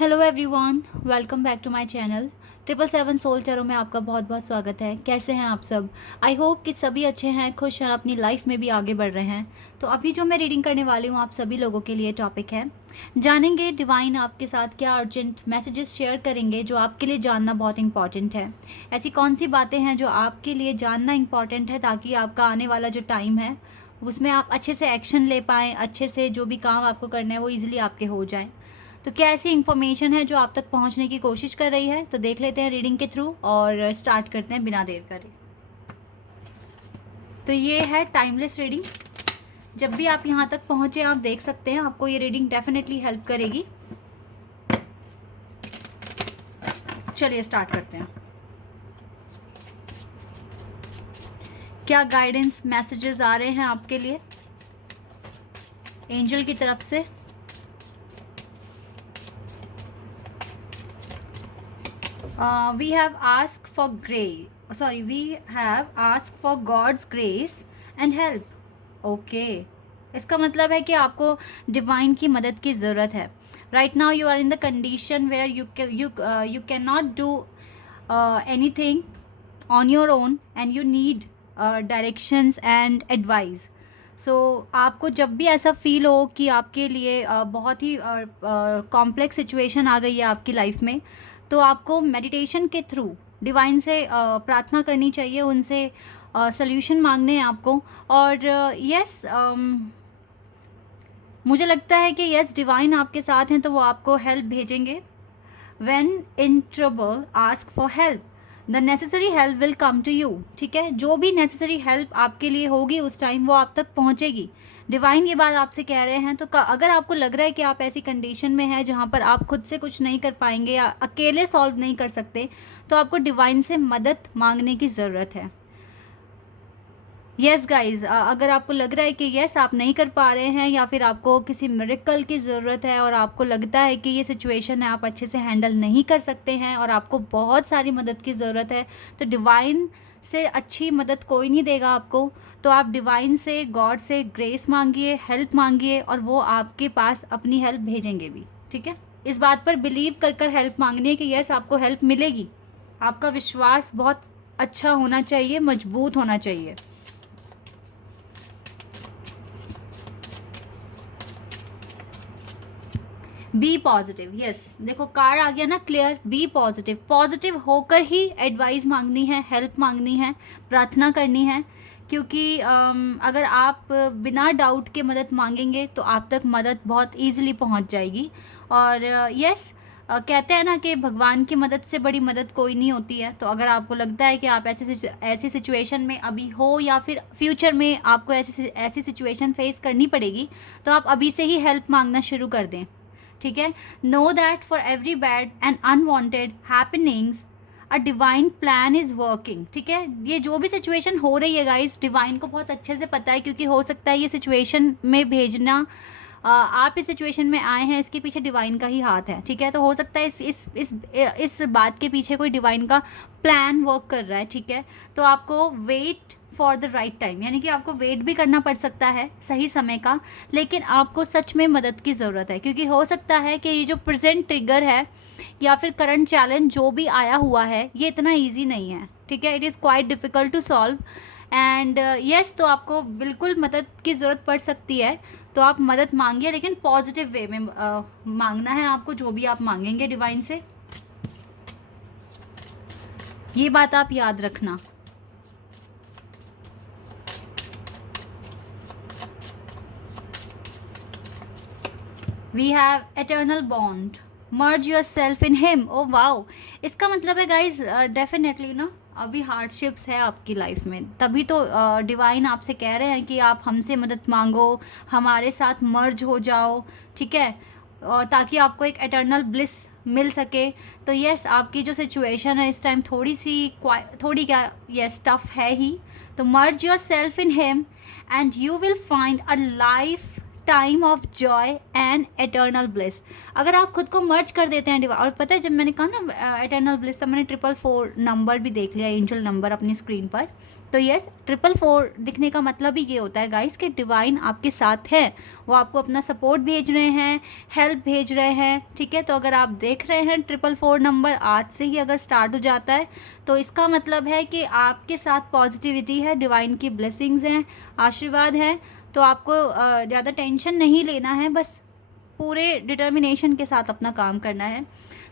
Hello everyone, welcome back to my channel. 777 soul tarot में आपका बहुत बहुत स्वागत है। कैसे हैं आप सब? आई होप कि सभी अच्छे हैं, खुश हैं, अपनी लाइफ में भी आगे बढ़ रहे हैं। तो अभी जो मैं रीडिंग करने वाली हूँ आप सभी लोगों के लिए टॉपिक है, जानेंगे डिवाइन आपके साथ क्या अर्जेंट मैसेजेस शेयर करेंगे जो आपके लिए जानना बहुत इंपॉर्टेंट है। ऐसी कौन सी बातें हैं जो आपके लिए जानना इंपॉर्टेंट है ताकि आपका आने वाला जो टाइम है उसमें आप अच्छे से एक्शन ले पाएँ, अच्छे से जो भी काम आपको करना है वो ईजिली आपके हो जाए। तो क्या ऐसी इन्फॉर्मेशन है जो आप तक पहुंचने की कोशिश कर रही है? तो देख लेते हैं रीडिंग के थ्रू और स्टार्ट करते हैं बिना देर करे। तो ये है टाइमलेस रीडिंग। जब भी आप यहाँ तक पहुँचे आप देख सकते हैं, आपको ये रीडिंग डेफिनेटली हेल्प करेगी। चलिए स्टार्ट करते हैं। क्या गाइडेंस मैसेजेस आ रहे हैं आपके लिए एंजल की तरफ से? We have asked for God's grace and help. Okay. इसका मतलब है कि आपको डिवाइन की मदद की ज़रूरत है। Right now you are in the condition where you cannot do anything on your own and you need directions and advice. सो आपको जब भी ऐसा फील हो कि आपके लिए बहुत ही कॉम्प्लेक्स सिचुएशन आ गई है आपकी लाइफ में, तो आपको मेडिटेशन के थ्रू डिवाइन से प्रार्थना करनी चाहिए, उनसे सल्यूशन मांगने हैं आपको। और यस, मुझे लगता है कि यस डिवाइन आपके साथ हैं तो वो आपको हेल्प भेजेंगे। When in trouble ask for help, the necessary help will come to you. ठीक है, जो भी नेसेसरी हेल्प आपके लिए होगी उस टाइम वो आप तक पहुंचेगी। डिवाइन ये बात आपसे कह रहे हैं। तो अगर आपको लग रहा है कि आप ऐसी कंडीशन में हैं जहां पर आप खुद से कुछ नहीं कर पाएंगे या अकेले सॉल्व नहीं कर सकते, तो आपको डिवाइन से मदद मांगने की ज़रूरत है। यस गाइज, अगर आपको लग रहा है कि यस आप नहीं कर पा रहे हैं या फिर आपको किसी मिरेकल की ज़रूरत है और आपको लगता है कि ये सिचुएशन है आप अच्छे से हैंडल नहीं कर सकते हैं और आपको बहुत सारी मदद की ज़रूरत है, तो डिवाइन से अच्छी मदद कोई नहीं देगा आपको। तो आप डिवाइन से, गॉड से ग्रेस मांगिए, हेल्प मांगिए और वो आपके पास अपनी हेल्प भेजेंगे भी। ठीक है, इस बात पर बिलीव कर कर हेल्प मांगनी है कि यस आपको हेल्प मिलेगी। आपका विश्वास बहुत अच्छा होना चाहिए, मजबूत होना चाहिए। Be positive. यस, देखो कार्ड आ गया ना क्लियर, बी पॉजिटिव। पॉजिटिव होकर ही एडवाइस मांगनी है, हेल्प मांगनी है, प्रार्थना करनी है। क्योंकि अगर आप बिना डाउट के मदद मांगेंगे तो आप तक मदद बहुत ईजिली पहुंच जाएगी। और यस, कहते हैं ना कि भगवान की मदद से बड़ी मदद कोई नहीं होती है। तो अगर आपको लगता है कि आप ऐसी सिचुएशन में अभी हो या फिर फ्यूचर में आपको ऐसी सिचुएशन फेस करनी पड़ेगी, तो आप अभी से ही हेल्प मांगना शुरू कर दें। ठीक है, know that for every bad and unwanted happenings a divine plan is working. ठीक है, ये जो भी सिचुएशन हो रही है गाइस, डिवाइन को बहुत अच्छे से पता है, क्योंकि हो सकता है ये सिचुएशन में भेजना, आप इस सिचुएशन में आए हैं, इसके पीछे डिवाइन का ही हाथ है। ठीक है, तो हो सकता है इस बात के पीछे कोई डिवाइन का प्लान वर्क कर रहा है। ठीक है, तो आपको wait for the right time, यानी कि आपको वेट भी करना पड़ सकता है सही समय का, लेकिन आपको सच में मदद की ज़रूरत है। क्योंकि हो सकता है कि ये जो प्रेजेंट ट्रिगर है या फिर करंट चैलेंज जो भी आया हुआ है ये इतना ईजी नहीं है। ठीक है, it is quite difficult to solve and yes, तो आपको बिल्कुल मदद की ज़रूरत पड़ सकती है। तो आप मदद मांगिए, लेकिन पॉजिटिव वे में मांगना है आपको, जो भी आप मांगेंगे डिवाइन से। ये बात आप याद रखना। We have eternal bond, merge yourself in him. Oh wow, इसका मतलब है गाइज डेफिनेटली ना अभी हार्डशिप्स है आपकी लाइफ में, तभी तो डिवाइन आपसे कह रहे हैं कि आप हमसे मदद मांगो, हमारे साथ मर्ज हो जाओ। ठीक है, और ताकि आपको एक एटर्नल ब्लिस मिल सके। तो यस, आपकी जो सिचुएशन है इस टाइम थोड़ी क्या यस टफ है ही। तो merge yourself in him and you will find a lifetime of joy and eternal bliss. अगर आप खुद को मर्ज कर देते हैं और पता है जब मैंने कहा ना एटर्नल ब्लिस, तब मैंने 444 नंबर भी देख लिया, एंजल नंबर अपनी स्क्रीन पर। तो यस, 444 दिखने का मतलब ही ये होता है गाइस कि डिवाइन आपके साथ है, वो आपको अपना सपोर्ट भेज रहे हैं, हेल्प भेज रहे हैं, ठीक है। तो अगर आप देख रहे हैं 444 नंबर आज से ही अगर स्टार्ट हो जाता है, तो इसका मतलब है कि आपके साथ पॉजिटिविटी है, डिवाइन की ब्लेसिंग्स हैं, आशीर्वाद है। तो आपको ज़्यादा टेंशन नहीं लेना है, बस पूरे डिटर्मिनेशन के साथ अपना काम करना है।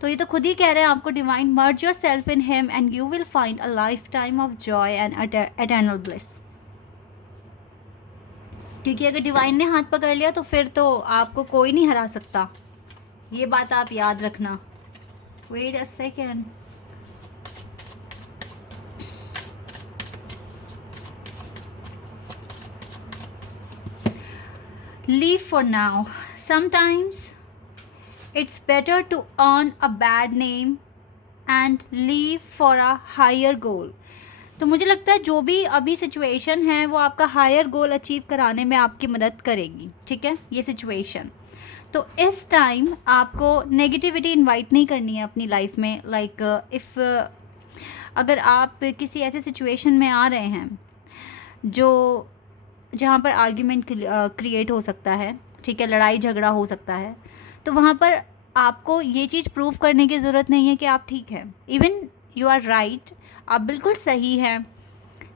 तो ये तो खुद ही कह रहे हैं आपको divine, merge yourself in him and you will find a lifetime of joy and eternal bliss. क्योंकि अगर डिवाइन ने हाथ पकड़ लिया तो फिर तो आपको कोई नहीं हरा सकता, ये बात आप याद रखना। Wait a second, leave for now. Sometimes it's better to earn a bad name and leave for a higher goal. तो मुझे लगता है जो भी अभी सिचुएशन है वो आपका हायर गोल अचीव कराने में आपकी मदद करेगी, ठीक है, ये सिचुएशन। तो इस टाइम आपको नेगेटिविटी इनवाइट नहीं करनी है अपनी लाइफ में। लाइक इफ़ अगर आप किसी ऐसे सिचुएशन में आ रहे हैं जहाँ पर आर्ग्यूमेंट क्रिएट हो सकता है, ठीक है, लड़ाई झगड़ा हो सकता है, तो वहाँ पर आपको ये चीज़ प्रूव करने की ज़रूरत नहीं है कि आप ठीक हैं। इवन यू आर राइट, आप बिल्कुल सही हैं,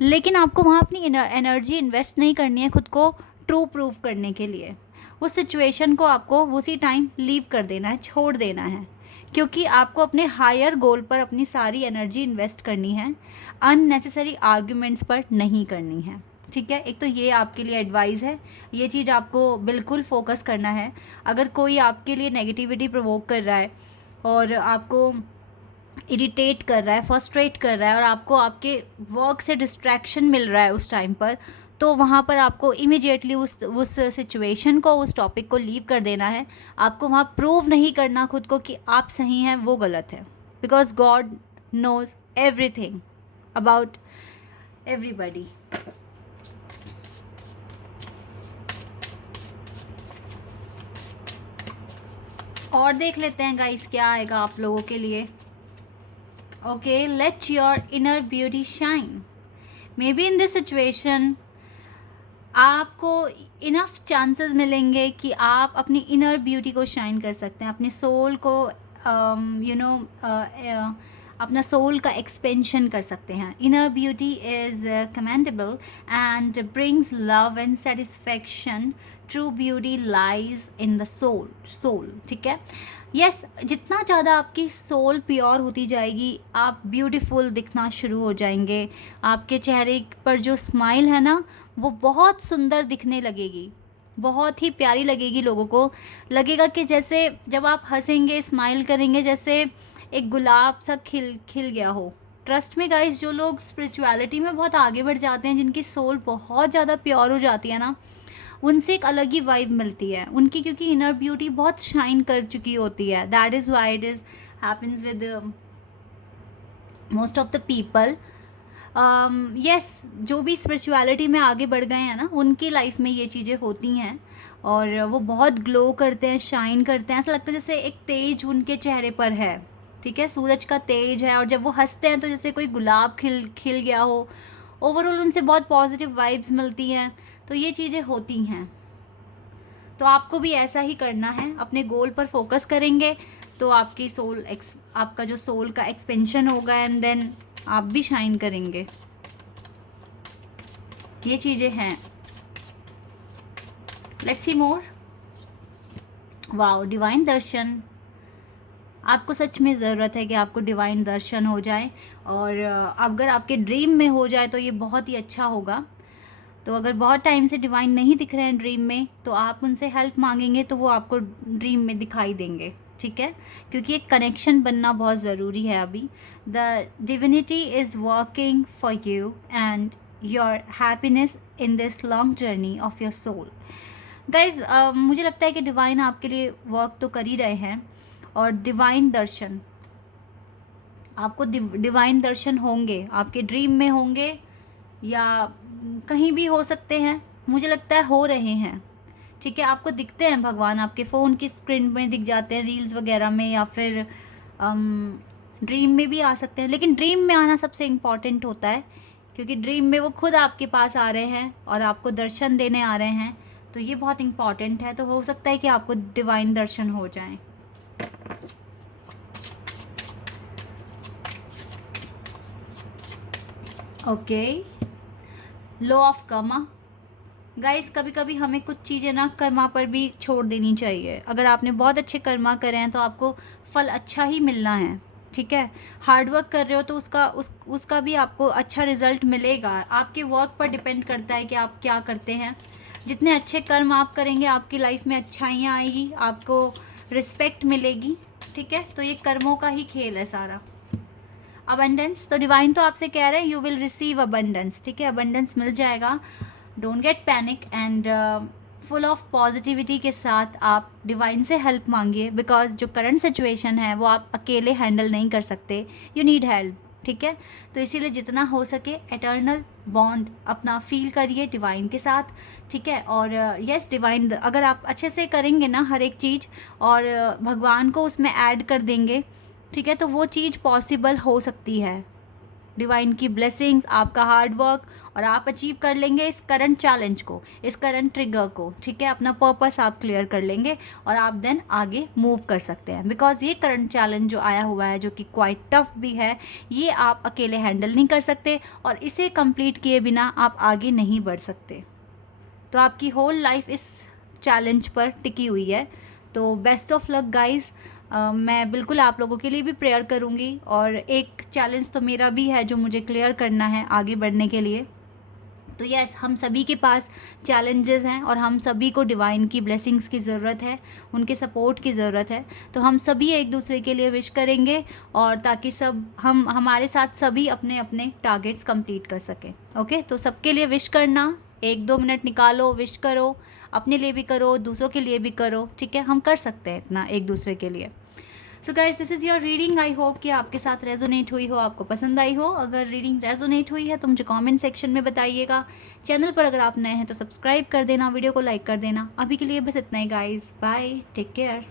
लेकिन आपको वहाँ अपनी एनर्जी इन्वेस्ट नहीं करनी है खुद को ट्रू प्रूव करने के लिए। उस सिचुएशन को आपको उसी टाइम लीव कर देना है, छोड़ देना है, क्योंकि आपको अपने हायर गोल पर अपनी सारी एनर्जी इन्वेस्ट करनी है, अननेसेसरी आर्ग्यूमेंट्स पर नहीं करनी है, ठीक है। एक तो ये आपके लिए एडवाइस है, ये चीज़ आपको बिल्कुल फोकस करना है। अगर कोई आपके लिए नेगेटिविटी प्रोवोक कर रहा है और आपको इरिटेट कर रहा है, फ्रस्ट्रेट कर रहा है और आपको आपके वर्क से डिस्ट्रैक्शन मिल रहा है उस टाइम पर, तो वहाँ पर आपको इमीडिएटली उस सिचुएशन को, उस टॉपिक को लीव कर देना है। आपको वहाँ प्रूव नहीं करना खुद को कि आप सही हैं, वो गलत है। Because God knows everything about everybody. और देख लेते हैं गाइस क्या आएगा आप लोगों के लिए। Okay, let your inner beauty shine. May be in this situation आपको इनफ चांसेस मिलेंगे कि आप अपनी इनर ब्यूटी को शाइन कर सकते हैं, अपने सोल को अपना सोल का एक्सपेंशन कर सकते हैं। Inner beauty is commendable and brings love and satisfaction. True beauty lies in the soul, ठीक है। यस, जितना ज़्यादा आपकी सोल प्योर होती जाएगी, आप ब्यूटीफुल दिखना शुरू हो जाएंगे। आपके चेहरे पर जो स्माइल है ना, वो बहुत सुंदर दिखने लगेगी, बहुत ही प्यारी लगेगी। लोगों को लगेगा कि जैसे जब आप हंसेंगे, स्माइल करेंगे, जैसे एक गुलाब सा खिल गया हो। ट्रस्ट में गाइस, जो लोग स्पिरिचुअलिटी में बहुत आगे बढ़ जाते हैं, जिनकी सोल बहुत ज़्यादा प्योर हो जाती है ना, उनसे एक अलग ही वाइब मिलती है उनकी, क्योंकि इनर ब्यूटी बहुत शाइन कर चुकी होती है। That is why it is happens with most of the people. Yes, जो भी स्पिरिचुअलिटी में आगे बढ़ गए हैं ना, उनकी लाइफ में ये चीज़ें होती हैं और वो बहुत ग्लो करते हैं, शाइन करते हैं। ऐसा लगता है जैसे एक तेज उनके चेहरे पर है, ठीक है, सूरज का तेज है। और जब वो हंसते हैं तो जैसे कोई गुलाब खिल गया हो। ओवरऑल उनसे बहुत पॉजिटिव वाइब्स मिलती हैं। तो ये चीज़ें होती हैं। तो आपको भी ऐसा ही करना है, अपने गोल पर फोकस करेंगे तो आपकी आपका जो सोल का एक्सपेंशन होगा एंड देन आप भी शाइन करेंगे। ये चीज़ें हैं। Let's see more. Wow, divine darshan. आपको सच में ज़रूरत है कि आपको डिवाइन दर्शन हो जाए, और अगर आपके ड्रीम में हो जाए तो ये बहुत ही अच्छा होगा। तो अगर बहुत टाइम से डिवाइन नहीं दिख रहे हैं ड्रीम में, तो आप उनसे हेल्प मांगेंगे तो वो आपको ड्रीम में दिखाई देंगे, ठीक है, क्योंकि एक कनेक्शन बनना बहुत ज़रूरी है अभी। The divinity is working for you and your happiness in this long journey of your soul. Guys, मुझे लगता है कि डिवाइन आपके लिए वर्क तो कर ही रहे हैं, और डिवाइन दर्शन, आपको डिवाइन दर्शन होंगे, आपके ड्रीम में होंगे या कहीं भी हो सकते हैं। मुझे लगता है हो रहे हैं, ठीक है, आपको दिखते हैं भगवान, आपके फ़ोन की स्क्रीन में दिख जाते हैं, रील्स वगैरह में, या फिर ड्रीम में भी आ सकते हैं। लेकिन ड्रीम में आना सबसे इम्पॉर्टेंट होता है, क्योंकि ड्रीम में वो खुद आपके पास आ रहे हैं और आपको दर्शन देने आ रहे हैं, तो ये बहुत इम्पॉर्टेंट है। तो हो सकता है कि आपको डिवाइन दर्शन हो जाएं। Okay, law of Karma. Guys, कभी कभी हमें कुछ चीज़ें ना कर्मा पर भी छोड़ देनी चाहिए। अगर आपने बहुत अच्छे कर्मा करे हैं तो आपको फल अच्छा ही मिलना है, ठीक है। हार्ड वर्क कर रहे हो तो उसका भी आपको अच्छा रिजल्ट मिलेगा। आपके वर्क पर डिपेंड करता है कि आप क्या करते हैं। जितने अच्छे कर्म आप करेंगे आपकी लाइफ में अच्छाइयाँ आएगी, आपको रिस्पेक्ट मिलेगी, ठीक है। तो ये कर्मों का ही खेल है सारा। अबंडेंस, तो डिवाइन तो आपसे कह रहे हैं यू विल रिसीव अबंडेंस, ठीक है, अबंडेंस मिल जाएगा। Don't get panic and full of positivity के साथ आप डिवाइन से हेल्प मांगिए, बिकॉज जो करंट सिचुएशन है वो आप अकेले हैंडल नहीं कर सकते, यू नीड हेल्प, ठीक है। तो इसीलिए जितना हो सके एटर्नल बॉन्ड अपना फील करिए डिवाइन के साथ, ठीक है। और यस, डिवाइन अगर आप अच्छे से करेंगे ना हर एक चीज़, और भगवान को उसमें ऐड कर देंगे, ठीक है, तो वो चीज़ पॉसिबल हो सकती है। डिवाइन की ब्लेसिंग्स, आपका हार्ड वर्क, और आप अचीव कर लेंगे इस करंट चैलेंज को, इस करंट ट्रिगर को, ठीक है। अपना पर्पस आप क्लियर कर लेंगे और आप देन आगे मूव कर सकते हैं। बिकॉज ये करंट चैलेंज जो आया हुआ है, जो कि क्वाइट टफ भी है, ये आप अकेले हैंडल नहीं कर सकते, और इसे कंप्लीट किए बिना आप आगे नहीं बढ़ सकते। तो आपकी होल लाइफ इस चैलेंज पर टिकी हुई है। तो बेस्ट ऑफ लक गाइस। मैं बिल्कुल आप लोगों के लिए भी प्रेयर करूँगी, और एक चैलेंज तो मेरा भी है जो मुझे क्लियर करना है आगे बढ़ने के लिए। तो यस, हम सभी के पास चैलेंजेस हैं और हम सभी को डिवाइन की ब्लेसिंग्स की ज़रूरत है, उनके सपोर्ट की ज़रूरत है। तो हम सभी एक दूसरे के लिए विश करेंगे, और ताकि सब हमारे साथ सभी अपने अपने टारगेट्स कंप्लीट कर सकें। ओके, तो सबके लिए विश करना, 1-2 मिनट निकालो, विश करो, अपने लिए भी करो, दूसरों के लिए भी करो, ठीक है। हम कर सकते हैं इतना एक दूसरे के लिए। So guys, this is your reading. I hope कि आपके साथ रेजोनेट हुई हो, आपको पसंद आई हो। अगर रीडिंग रेजोनेट हुई है तो मुझे कमेंट सेक्शन में बताइएगा। चैनल पर अगर आप नए हैं तो सब्सक्राइब कर देना, वीडियो को लाइक कर देना। अभी के लिए बस इतना ही गाइज, बाय, टेक केयर।